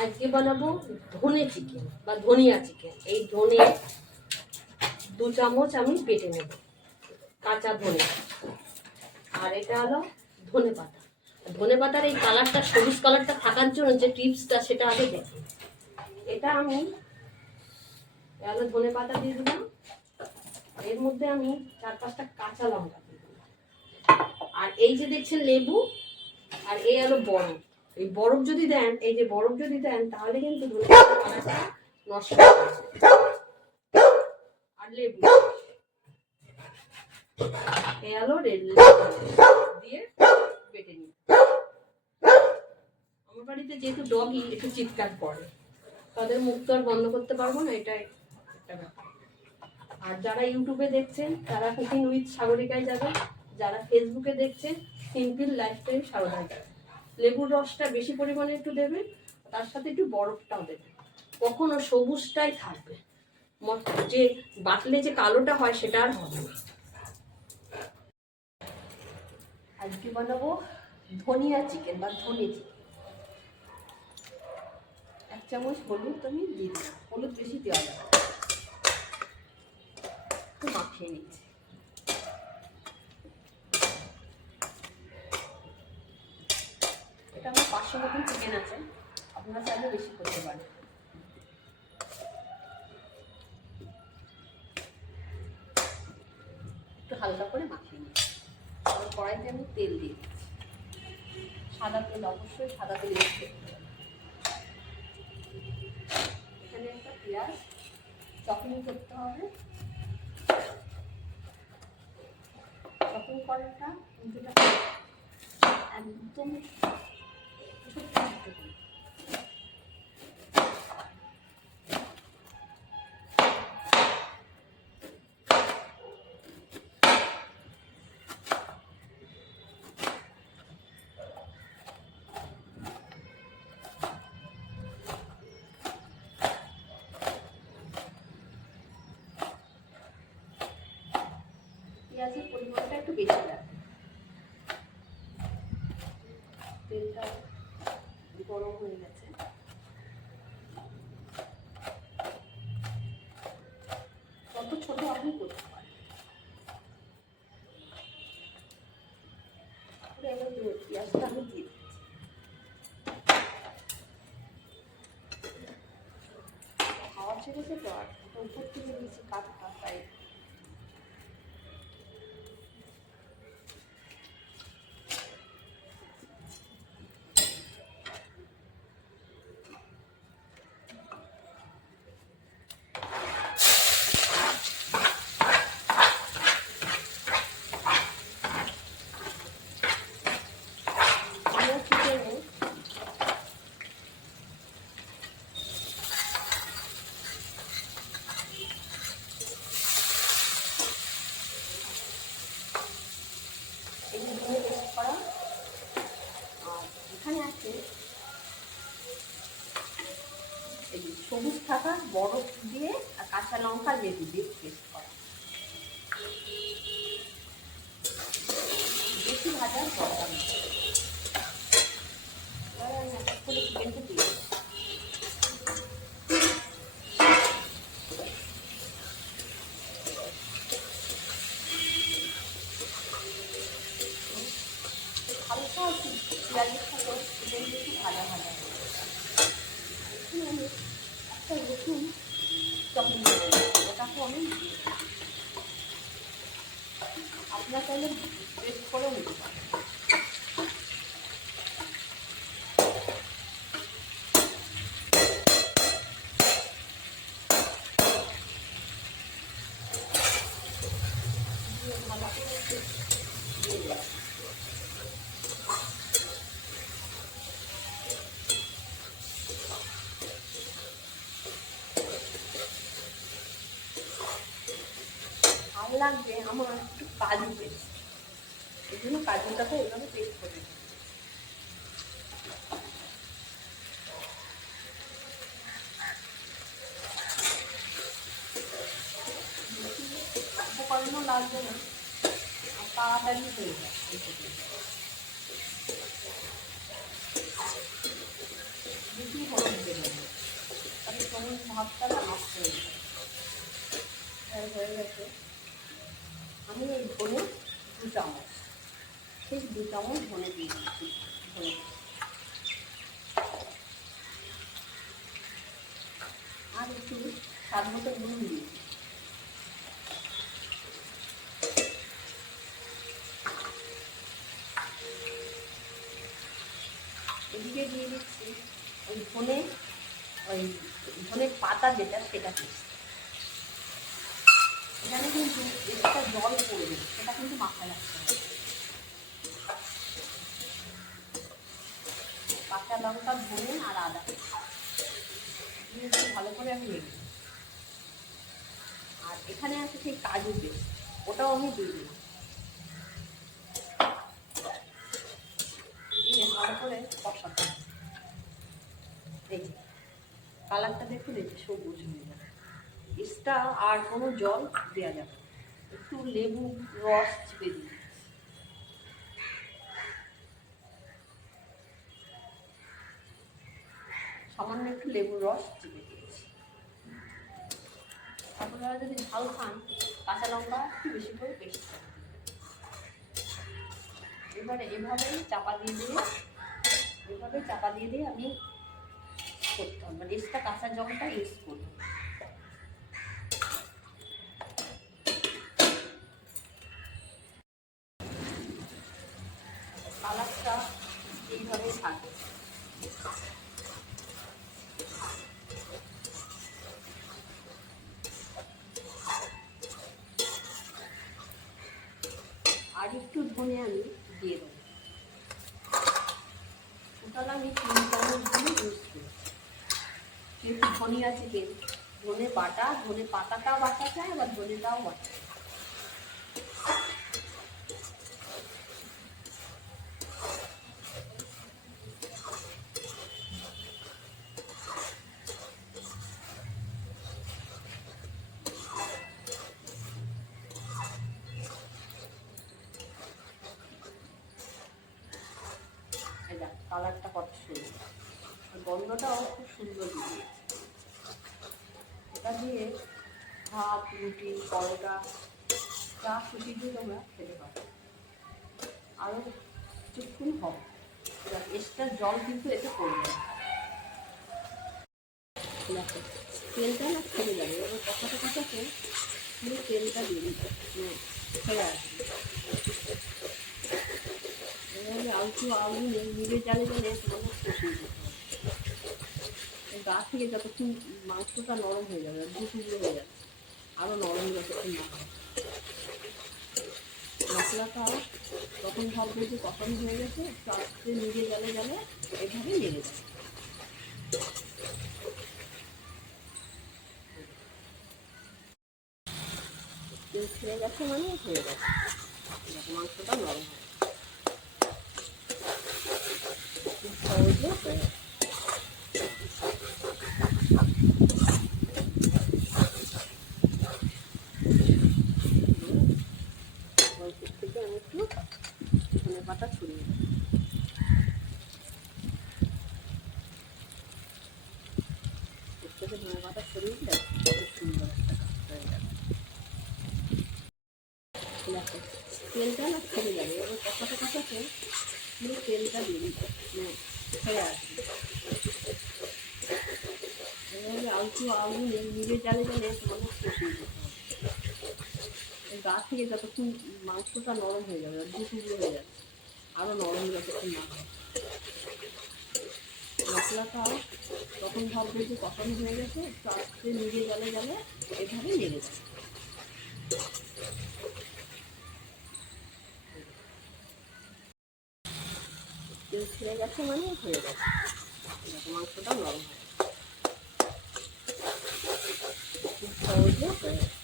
আজকে বানাবো ধনে চিকেন বা ধনিয়া চিকেন। এই ধনে 2 চামচ আমি বেটে নেব, কাঁচা ধনে। আর এটা হলো ধনে পাতা। ধনে পাতার এই কালারটা, সবুজ কালারটা থাকার জন্য যে টিপসটা, সেটা আগে দেখি। এটা আমি হলো ধনে পাতা দিয়ে দিলাম, এর মধ্যে আমি 4-5টা কাঁচা লঙ্কা দিয়ে দিলাম। আর এই যে দেখছেন লেবু, আর এই হলো বরফ। এই বরফ যদি দেন, এই যে বরফ যদি দেন, তাহলে কিন্তু ধনে পাতার কালারটা নষ্ট হয়ে যাবে। আর লেবু, এই হলো দিয়ে বেটে নিই। আমার বাড়িতে যেহেতু ডগি একটু চিৎকার করে, তাদের মুখ তো আর বন্ধ করতে পারবো না, এটাই একটা ব্যাপার। আর যারা ইউটিউবে দেখছেন তারা কুকিং উইথ সাগরিকায় যাবেন, যারা ফেসবুকে দেখছেন সিম্পল লাইফস্টাইল সাগরিকায় যাবেন। লেবুর রসটা বেশি পরিমাণে একটু দেবেন, তার সাথে একটু বরফটাও দেবেন। কখনো সবুজটাই থাকবে, যে বাটলে যে কালোটা হয় সেটা আর হবে না। আজকে বানাবো ধনিয়া চিকেন বা ধনে চিকেন। 1 চামচ হলুদ আমি দিয়ে দিলাম, হলুদ বেশি দেওয়া যাবে, একটু মাখিয়ে নিচ্ছি। এটা আমার 500 মতন চিকেন আছে, আপনারা চাইলে বেশি করতে পারেন। একটু হালকা করে মাখিয়ে নিচ্ছি। আর কড়াইতে আমি তেল দিয়ে দিচ্ছি, সাদা তেল, অবশ্যই সাদা তেল ইউজ করতে হবে। এখানে একটা পেঁয়াজ চপিং করতে হবে। চপিং করাটা কিন্তু একদম ছোট্ট ছোট্ট করে। পেঁয়াজের পরিমাণটা একটু বেশি রাখবে। তেলটা গরম হয়ে গেছে, কত ছোট আপনি করতে পারেন। এবার পেঁয়াজটা আমি দিয়ে দিচ্ছি। খাওয়া ছেড়েছে তো, আর উপর থেকে দিয়েছি কাঁচা তাই। এখানে আছে এই সবুজ থাকা বরফ দিয়ে আর কাঁচা লঙ্কা লেবু দিয়ে পেস্ট করা। বেশি ভাজার দরকার নেই। আমি এক করে চিকেনটা দিয়ে হালকা পেঁয়াজের সাথে চিকেন একটু ভাজা ভাজা করে আমি একটা রসুন চপিং করে ওটাকে আমি দিয়ে আপনার চাইলে পেস্ট করেও নিতে পারেন। ভালো করে দিয়ে দেওয়া ভালো লাগবে। আমার একটু কাজু পেস্ট, এই জন্য কাজুটাকে এভাবে পেস্ট করে দিই। উপকরণও লাগবে না, আর তাড়াতাড়ি হয়ে যায়। বেশি হলুদ ভাতটা না নষ্ট হয়ে যাবে। হয়ে গেছে। আমি এই ধনে 2 চামচ, ঠিক 2 চামচ ধনে দিয়ে দিচ্ছি। ধনে আর একটু স্বাদ মতো নুন দিয়েছি। এদিকে দিয়ে দিচ্ছি ওই ধনের পাতা যেটা সেটা দিচ্ছি। এখানে কিন্তু একটা জল পড়বে, সেটা কিন্তু মাথায় রাখতে হবে। কাঁচা লঙ্কা, ধনে আর আদা দিয়ে একটু ভালো করে আমি রেখে, আর এখানে আছে সেই কাজু পেস্ট, ওটাও আমি দিয়ে দিলাম। দিয়ে ভালো করে কষাতে, এই কালারটা দেখুন, এই যে সবুজ হয়ে যাবে। এক্সট্রা আর কোনো জল দেওয়া যাবে, একটু লেবু রস চিপে দিই, সামান্য একটু লেবুর রস চিপে দিয়েছি। আপনারা যদি ঝাল খান, কাঁচা লঙ্কা একটু বেশি করে পেস্ট করুন। এবারে এভাবেই চাপা দিয়ে আমি করতে হবে, মানে এক্সট্রা কাঁচা জলটা ইউজ করব। কালারটা এইভাবেই থাকবে। আর একটু ধনে আমি দিয়ে দেবো। টোটাল আমি 3 চামচ ধনে ইউজ করি, যেহেতু ধনিয়া চিকেন, ধনে বাটা, ধনে পাতাটাও বাটা চাই, আবার ধনেটাও বাটা। কালারটা কত সুন্দর, গন্ধটাও খুব সুন্দর দিয়েছে। এটা দিয়ে ভাত, রুটি, পরোটা, যা খুশি দিয়ে তোমরা খেতে পারো। আরও কিছুক্ষণ হবে, এক্সট্রা জল কিন্তু এতে পড়বে। দেখো তেলটা না ছেড়ে যাবে, এবার কষাতে কষাতে পুরো তেলটা দিয়ে দিতে ছেড়ে আসবে। এভাবে আগুনে নিজের জালে জালে তোমাকে কষিয়ে দিতে হবে। গা থেকে যতক্ষণ মাংসটা নরম হয়ে যাবে, টুকরো হয়ে যাবে, আরও নরম যতক্ষণ না হয়। মশলাটা তখন ভাববে যে কষানো হয়ে গেছে, একটু আস্তে নিজে জালে জালে এভাবে লেগে যাবে। তেল ছেড়ে গেছে মানে হয়ে গেছে, মাংসটা নরম হয়, খুব সহজে হয়ে গেছে। থেকে আমি একটু ধনে পাতা ছড়িয়ে দেবো। এর থেকে ধনে পাতা ছড়িয়ে দিলে খুব সুন্দর একটা কাজ হয়ে যাবে। দেখো তেলটা না ছেড়ে যাবে, এবার কষাতে কষাতে পুরো তেলটা দিয়ে দিতে ছেড়ে আসবে। এভাবে আগুনে নিজের জালে জালে তোমাকে কষিয়ে দিতে হবে। গা থেকে যতক্ষণ মাংসটা নরম হয়ে যাবে, টুকরো হয়ে যাবে, আরও নরম যতক্ষণ না হয়। মশলাটা তখন ভাববে যে কষানো হয়ে গেছে, একটু আস্তে নিজে জালে জালে এভাবে লেগে যাবে। তেল ছেড়ে গেছে মানে হয়ে গেছে, মাংসটা নরম হয়, খুব সহজে হয়ে গেছে।